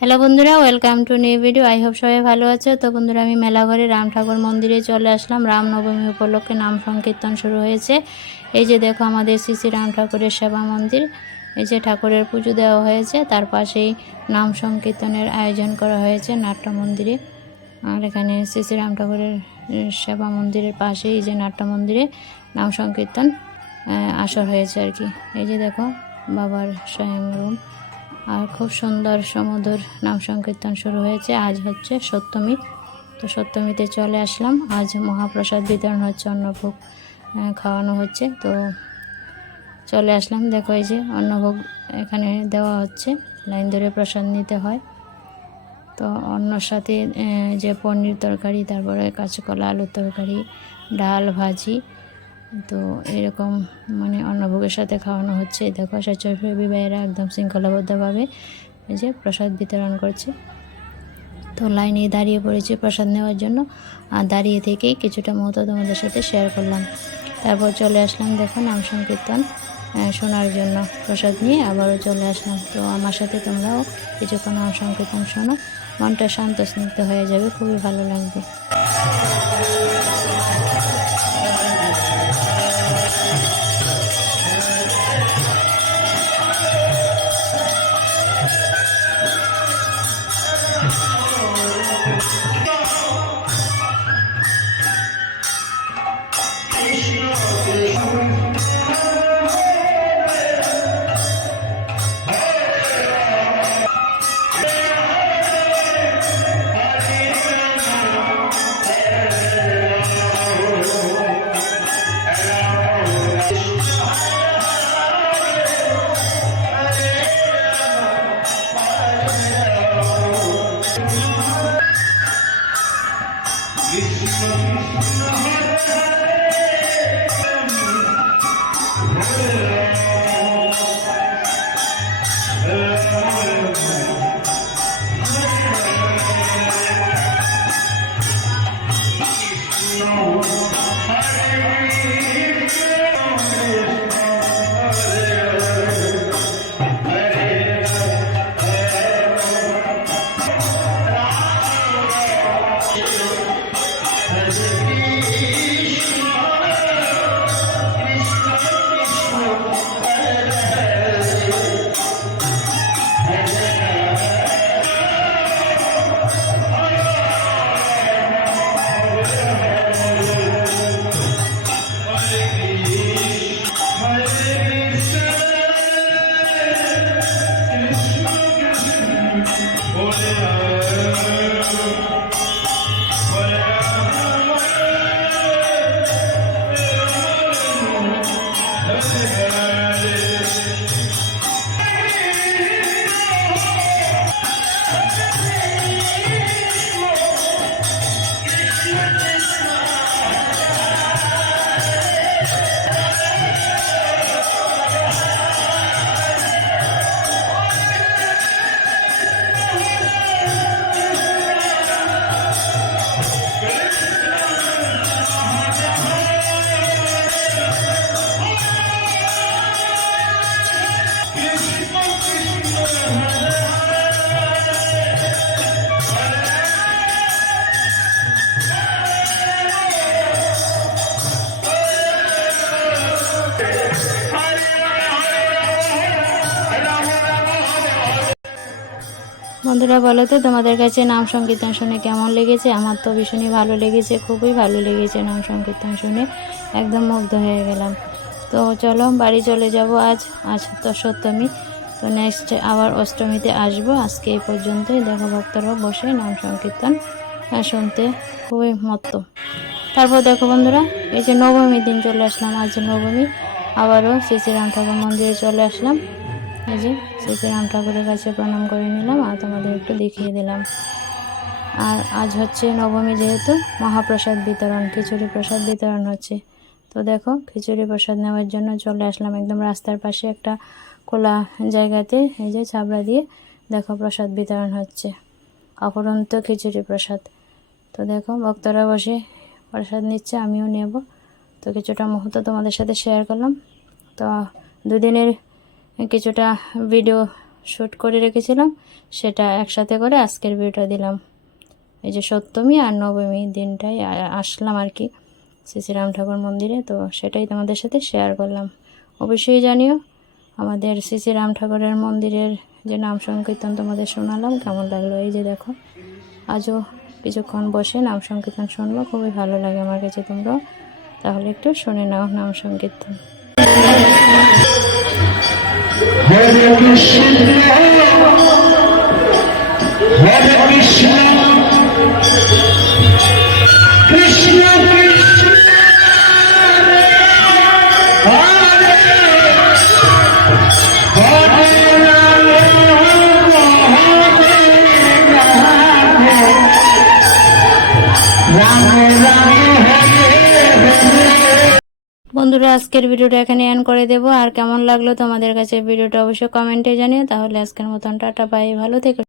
Hello বন্ধুরা welcome to new video I hope সবাই ভালো আছো। তো বন্ধুরা, আমি মেলাঘরে রাম ঠাকুর মন্দিরে চলে আসলাম। রামনবমী উপলক্ষে নাম সংকীর্তন শুরু হয়েছে। এই যে দেখো আমাদের শ্রী রাম ঠাকুরের সেবা মন্দির। এই যে ঠাকুরের পুজো দেওয়া হয়েছে। তার পাশেই নাম সংকীর্তনের আয়োজন করা হয়েছে নাট্য মন্দিরে। আর এখানে শ্রী রাম ঠাকুরের সেবা মন্দিরের পাশেই এই যে নাট্য মন্দিরে নাম সংকীর্তন আসর হয়েছে আর কি। এই যে দেখো, বাবার স্বয়ং রুম আর খুব সুন্দর সমুদ্র নাম সংকীর্তন শুরু হয়েছে। আজ হচ্ছে সপ্তমী। তো সপ্তমীতে চলে আসলাম। আজ মহাপ্রসাদ বিতরণ হচ্ছে, অন্নভোগ খাওয়ানো হচ্ছে। তো চলে আসলাম। দেখো এই যে অন্নভোগ এখানে দেওয়া হচ্ছে। লাইন ধরে প্রসাদ নিতে হয়। তো অন্যর সাথে যে পনির তরকারি, তারপরে কাঁচকলা, আলুর তরকারি, ডাল, ভাজি তো এরকম মানে অন্নভোগের সাথে খাওয়ানো হচ্ছে। দেখো স্বেচ্ছাসেবী ভাইয়েরা একদম শৃঙ্খলাবদ্ধভাবে এই যে প্রসাদ বিতরণ করছে। তো লাইনে দাঁড়িয়ে পড়েছি প্রসাদ নেওয়ার জন্য। আর দাঁড়িয়ে থেকেই কিছুটা মুহূর্ত তোমাদের সাথে শেয়ার করলাম। তারপর চলে আসলাম, দেখো, নাম সংকীর্তন শোনার জন্য প্রসাদ নিয়ে আবারও চলে আসলাম। তো আমার সাথে তোমরাও কিছুক্ষণ নাম সংকীর্তন শোনো। মনটা শান্ত, স্নিগ্ধ হয়ে যাবে, খুবই ভালো লাগবে। This is Hare Olha. বন্ধুরা, বলো তো, তোমাদের কাছে নাম সংকীর্তন শুনে কেমন লেগেছে? আমার তো ভীষণই ভালো লেগেছে, খুবই ভালো লেগেছে নাম সংকীর্তন শুনে। একদম মুগ্ধ হয়ে গেলাম। তো চলো, বাড়ি চলে যাব আজ। আজ তো সপ্তমী। তো নেক্সট আবার অষ্টমীতে আসব। আজকে এই পর্যন্তই। দেখো, ভক্তরা বসে নাম সংকীর্তন শুনতে। খুবই মত্ত। তারপর দেখো বন্ধুরা, এই যে নবমীর দিন চলে আসলাম, আজ নবমী। আবারও শ্রী শ্রীরাম ঠাকুর মন্দিরে চলে আসলাম। এই যে শ্রীরাম ঠাকুরের কাছে প্রণাম করে নিলাম আর তোমাদের একটু দেখিয়ে দিলাম। আর আজ হচ্ছে নবমী যেহেতু, মহাপ্রসাদ বিতরণ, খিচুড়ি প্রসাদ বিতরণ হচ্ছে। তো দেখো, খিচুড়ি প্রসাদ নেওয়ার জন্য চলে আসলাম একদম রাস্তার পাশে একটা খোলা জায়গাতে, এই যে ছাবড়া দিয়ে দেখো প্রসাদ বিতরণ হচ্ছে। অপরন্ত খিচুড়ি প্রসাদ। তো দেখো, ভক্তরা বসে প্রসাদ নিচ্ছে, আমিও নেব। তো কিছুটা মুহূর্ত তোমাদের সাথে শেয়ার করলাম। তো দুদিনের কিছুটা ভিডিও শ্যুট করে রেখেছিলাম, সেটা একসাথে করে আজকের ভিডিওটা দিলাম। এই যে সপ্তমী আর নবমী দিনটাই আসলাম আর কি শ্রী শ্রী রাম ঠাকুর মন্দিরে, তো সেটাই তোমাদের সাথে শেয়ার করলাম। অবশ্যই জানিও, আমাদের শ্রী শ্রী রাম ঠাকুরের মন্দিরের যে নাম সংকীর্তন তোমাদের শোনালাম, কেমন লাগল? এই যে দেখো, আজও কিছুক্ষণ বসে নাম সংকীর্তন শুনব, খুবই ভালো লাগে আমার কাছে তোমরাও। তাহলে একটু শুনে নাও নাম সংকীর্তন। হরে কৃষ্ণ হরে কৃষ্ণ কৃষ্ণ কৃষ্ণ রাম রাম রাম হরে। বন্ধুরা, আজকের ভিডিওটা এখানে এন করে দেব। আর কেমন লাগল তোমাদের কাছে ভিডিওটা অবশ্যই কমেন্টে জানিও। তাহলে আজকের মতন টাটা বাই ভালো থেকো।